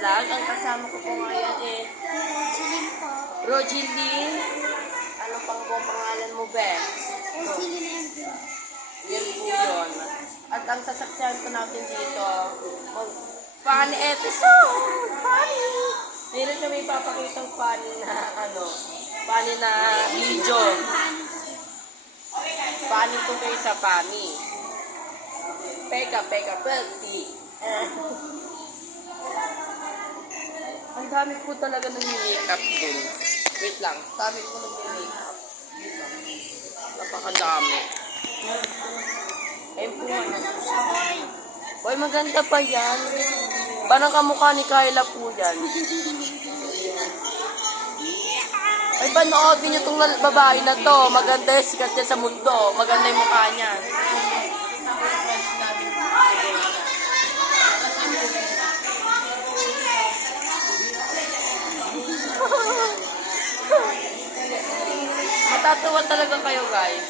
Vlog. Ang kasama ko po ngayon is Rogelyn po. Rogelyn. Ano pang buong pangalan mo, Be? Rogelyn and Yan po yun. At ang sasaksihan ko natin dito, funny episode! Funny! Meron kami ipapakitang funny na video. Funny tungkol sa funny. Peka, pwede. Ang dami po talaga ng makeup dun. Wait lang, dami po ng makeup. Napakadami. Ayun po ano. Boy, maganda pa yan. Parang kamukha ni Kyla po yan. Ay, panoodin niyo itong babae na to. Maganda yung sikat niya sa mundo. Maganda yung mukha niya. Matatawa talaga kayo, guys.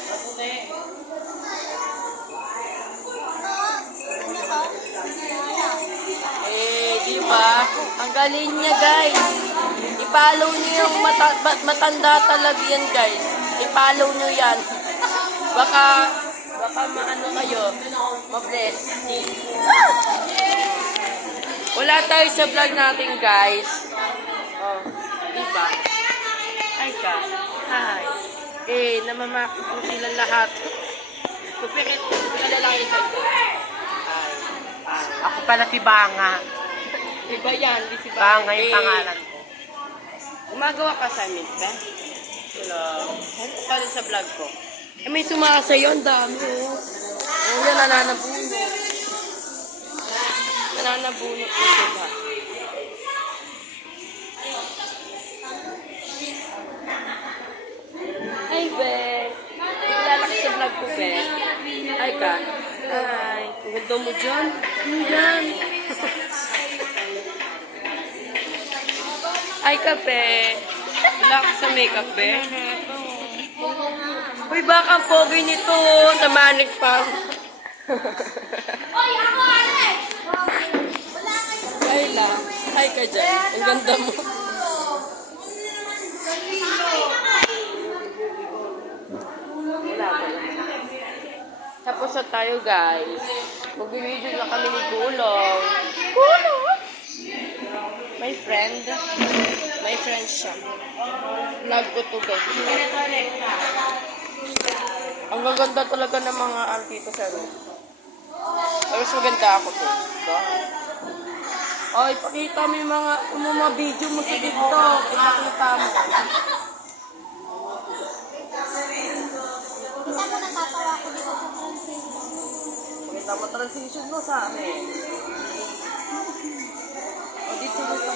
Diba? Ang galing niya, guys. I-follow niyo yung matanda talaga yan, guys. I-follow niyo yan. Baka maano kayo, ma-bless. Wala tayo sa vlog natin, guys. Oh, diba? Ay ka. Hi. Namamakit po silang lahat. Kupikit ka lang isa. Ako pala si Banga. Iba yan, di si Banga yung pangalan ko. Gumagawa ka sa amin, ka? Hello. Ano pa rin sa vlog ko? May sumasayo, ang dami. Yan, nananabunot. Nananabunot ko sila. Hi, Be. Kilala ka sa vlog ko, Be. Hi ka. Hi. Ang ganda mo dyan. Ano yan? Hi ka, Be. Wala ka sa makeup, Be. Uy, baka ang pogi nito. Sa Manic Farm. Hi lang. Hi ka dyan. Ang ganda mo. Tapos na tayo, guys. Mag-video na kami ni Gulong. Gulong! My friend. My friend siya. Vlog ko to, guys. Ang gaganda talaga ng mga artista sa room. Pero mas maganda ako to. Diba? Oh, ipakita mo yung mga video mo sa TikTok. Ipakita mo. Kita mo natatawa ko dito sa transition. Pakita mo transition mo sa amin. O, dito mo pa.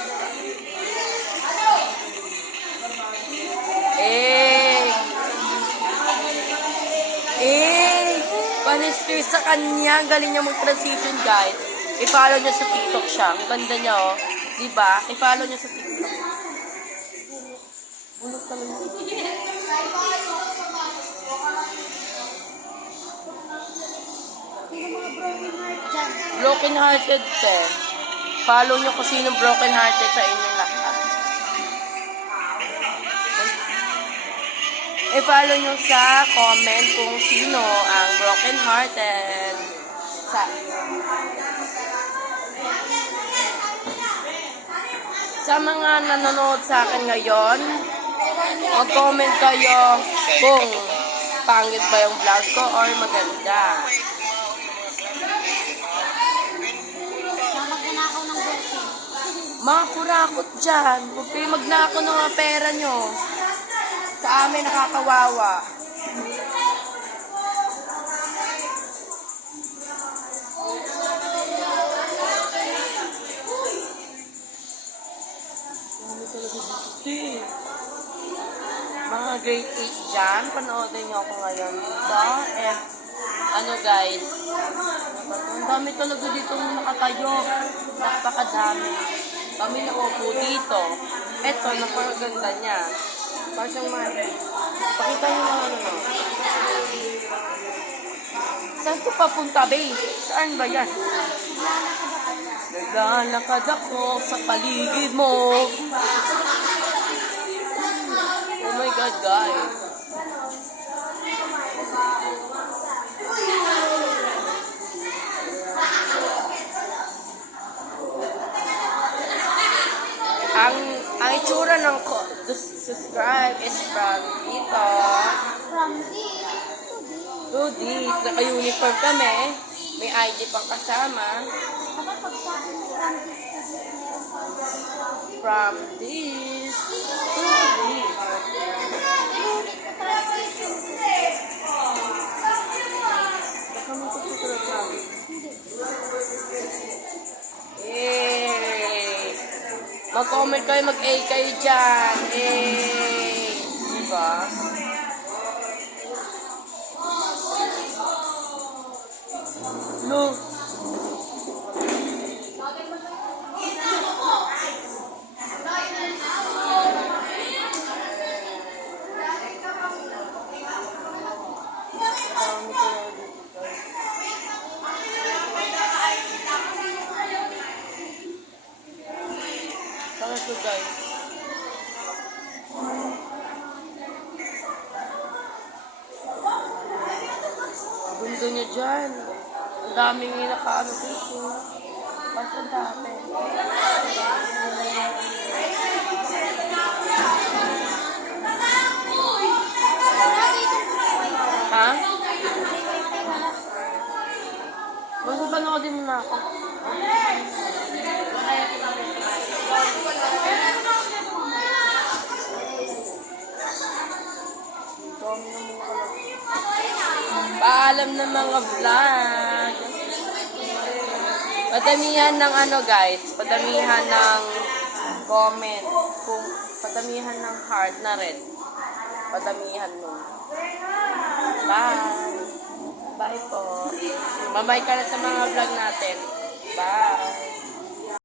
Panister sa kanya. Ang galing niya mag-transition, guys. I-follow niya sa TikTok siya. Ang ganda niya, oh. Diba? I-follow niya sa TikTok. Bulok talaga. Broken hearted, te. Follow nyo kung sinong broken hearted sa inyong lahat. I-follow nyo sa comment kung sino ang broken hearted sa mga nanonood sa akin ngayon. Mag-comment kayo kung pangit ba yung vlog ko or maganda. Magnanakaw ng girlfriend. Mga kurakot dyan. Huwag kayo magnakaw ng mga pera nyo. Sa amin nakakawawa. Mga grade 8 dyan, panoodin nyo ako ngayon dito. Ano guys, ang dami talaga dito nakatayo. Napakadami. Kami naupo dito. Eto, napakaganda niya. Parang siyang pakita nyo na ano. Saan ko papunta, babe? Saan ba yan? Naglalakad ako sa paligid mo. Oh my God, guys. Ang itsura ng subscribe is from dito. From this to this. To this. Naka-uniform kami. May ID pang kasama. Dapat pag sabi mo from this to this, meron pa. From this to this. Inulit ko translation. Baka mo ito susunod namin. Hindi. Yay! Mag-comment kayo, mag-A kayo dyan. Yay! Diba? No. Bakit ko, guys? Gundo nyo dyan. Ang daming nakaano dito. Ba't ang dami? Ha? Magpapanoodin mo na ako. Paalam ng mga vlog. Padamihan ng ano guys, padamihan ng comment, kung padamihan ng heart na red. Padamihan nun. Bye. Bye po. Bye-bye ka na sa mga vlog natin. Bye.